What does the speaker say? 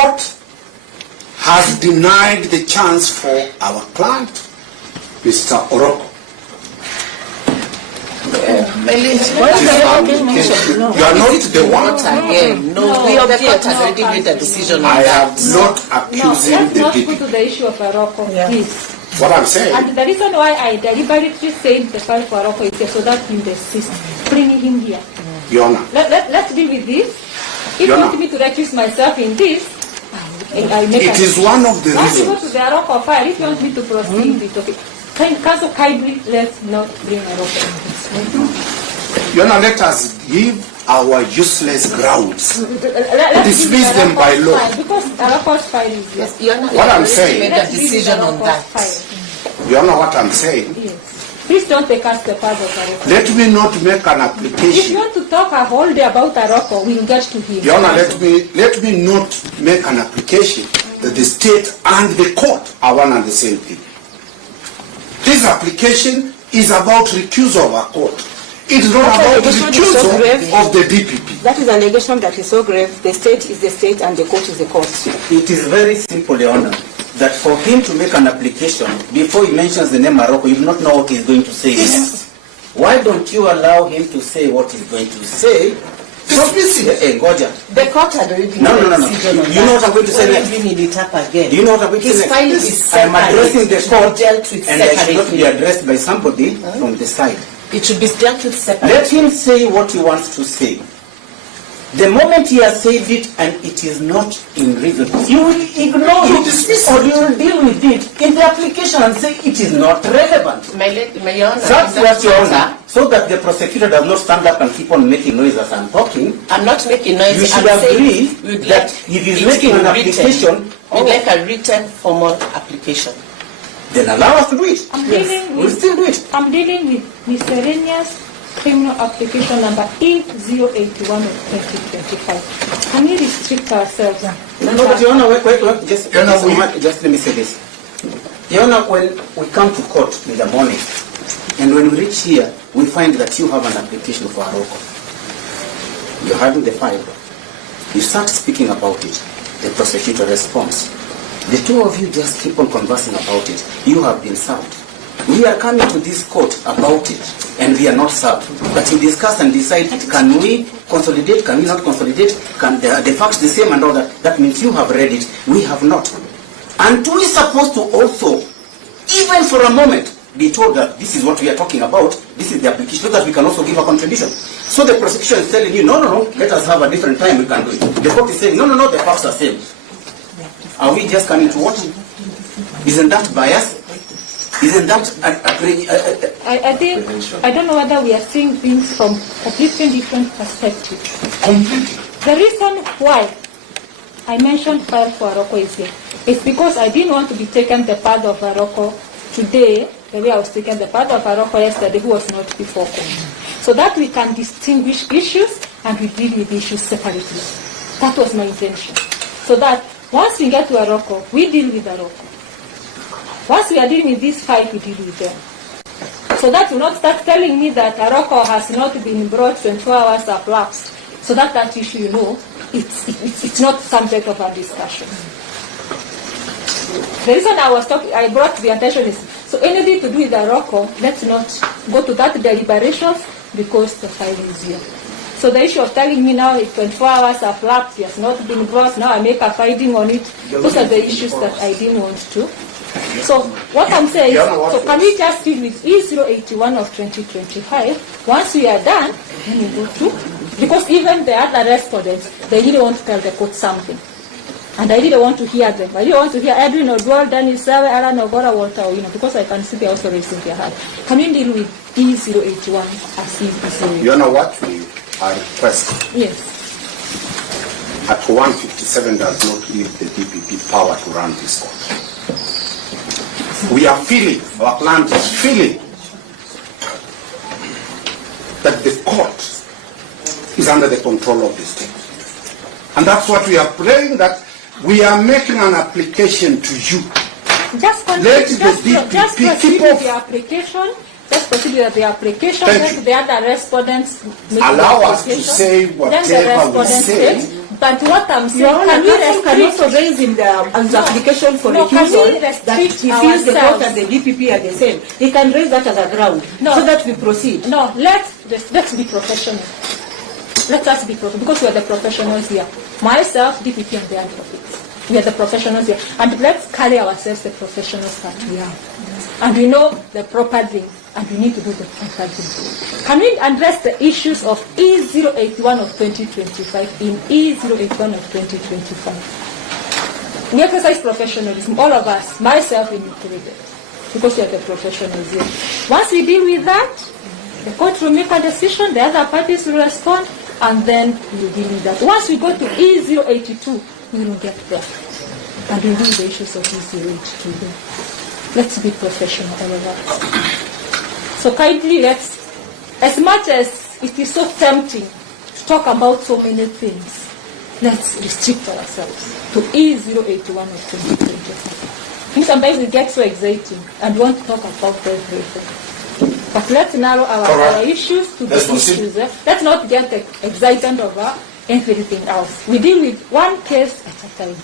court has denied the chance for our client, Mr. Oroko. You are not the one. No, the court has already made a decision on I that. am not accusing the Let's not DPP. go to the issue of Oroko, please. What I'm saying. And the reason why I deliberately said the file for Oroko is so that you insist bringing him here. Your Honor. Let's deal with this. If you want me to recuse myself in this, I make it is one of the once you go reasons. to the Oroko file, if you want me to proceed with okay. Council kindly let's not bring Oroko in this. Your Honor, let us give our useless grounds. Let's Dismiss them by law. Because Oroko's file is Yes, Your Honor, What I'm already saying- made a decision on that. You know what I'm saying? Yes. Please don't take us the part of Oroko. Let me not make an If you application. want to talk a whole day about Oroko, we'll get to him. Your Honor, let me not make an application that the state and the court are one and the same thing. This application is about recusal of a court. It is not about recusal of the DPP. That is an allegation that is so grave. The state is the state and the court is the court. It is very simple, Your Honor, that for him to make an application, before he mentions the name Morocco, you do not know what he's going to say. Yes. Why don't you allow him to say what he's going to say? Dismiss it. Hey, Goja. The court had already No, made no, a no, no. decision on that. You know what I'm going to say Why next? are you bringing it up again? Do you know what I'm going to His say file next? is I'm addressing the separate. court, It should be dealt with and I should not be separately. addressed by somebody from the side. It should be dealt with separately. Let him say what he wants to say. The moment he has said it and it is not in reason, you will ignore You it dismiss or you will deal with it in the application and say it is not relevant. My Honor, That's in what that Your Honor, matter, so that the prosecutor does not stand up and keep on making noise as I'm talking. I'm not making noise. You should I'm saying agree we'd that like if he's it making in an written. application, We'd like a written formal application. then allow us to do it. We'll still do it. I'm dealing with miscellaneous criminal application number E081 of 2025. Can we restrict ourselves? No, but Your Honor, wait. Just, Your Honor, just let me say this. Your Honor, when we come to court in the morning, and when we reach here, we find that you have an application for Morocco. You're having the file. You start speaking about it. The prosecutor responds. The two of you just keep on conversing about it. You have been served. We are coming to this court about it, and we are not served. But you discuss and decide, can we consolidate, can we not consolidate, can the facts the same and all that. That means you have read it, we have not. And we supposed to also, even for a moment, be told that this is what we are talking about, this is the application, so that we can also give a contribution. So the prosecution is telling you, no, let us have a different time, we can do it. The court is saying, no, the facts are same. Are we just coming to watch? Isn't that bias? Isn't that I think, I don't know whether we are seeing things from completely different perspectives. Completely. The reason why I mentioned file for Morocco is here is because I didn't want to be taken the part of Morocco today, the way I was taken the part of Morocco yesterday, who was not before court. So that we can distinguish issues and we deal with issues separately. That was my intention. So that once we get to Morocco, we deal with Morocco. Once we are dealing with this fight, we deal with them. So that will not start telling me that Morocco has not been brought 24 hours have lapsed. So that issue, it's not subject of our discussion. The reason I brought the attention is, so anything to do with Morocco, let's not go to that deliberations because the file is here. So the issue of telling me now if 24 hours have lapsed, it has not been brought, now I make a finding on it, those are the issues that I didn't want to. So what I'm saying is, so can we just deal with E081 of 2025? Once we are done, then we go to, because even the other respondents, they really want to tell the court something. And I really want to hear them. I really want to hear Edwin Odwal, Danny Sawe, Alan Ogora, Walter, because I can see they're also raising their hand. Can we deal with E081 as E081? You know what we are requesting? Yes. At 157 does not give the DPP power to run this court. We are feeling, our client is feeling, that the court is under the control of the state. And that's what we are praying, that we are making an application to you. Just proceed with the application. Just proceed with the application. Let the other respondents make allow the us to say then the whatever we respondents say. But what I'm saying, Your Honor, can we counsel can restrict? also raise in the application for No, can we recusal that restrict he feels the court ourselves? and the DPP are the same. He can raise that as a ground No. so that we proceed. No, let's be professional. Let us be professional because we are the professionals here. Myself, DPP, and the advocates. We are the professionals here, and let's carry ourselves the professionals that we are. And we know the proper thing, and we need to do the proper thing. Can we address the issues of E081 of 2025 in E081 of 2025? We exercise professionalism, all of us, myself included, because we are the professionals here. Once we deal with that, the court will make a decision, the other parties will respond, and then we will deal with that. Once we go to E082, we will get there. And we will deal with the issues of E082 there. Let's be professional, all of us. So kindly let's, as much as it is so tempting to talk about so many things, let's restrict ourselves to E081 of 2025. And sometimes we get so exciting and want to talk about everything. But let's narrow our issues to the issues. Let's not get excited over everything else. We deal with one case at a time.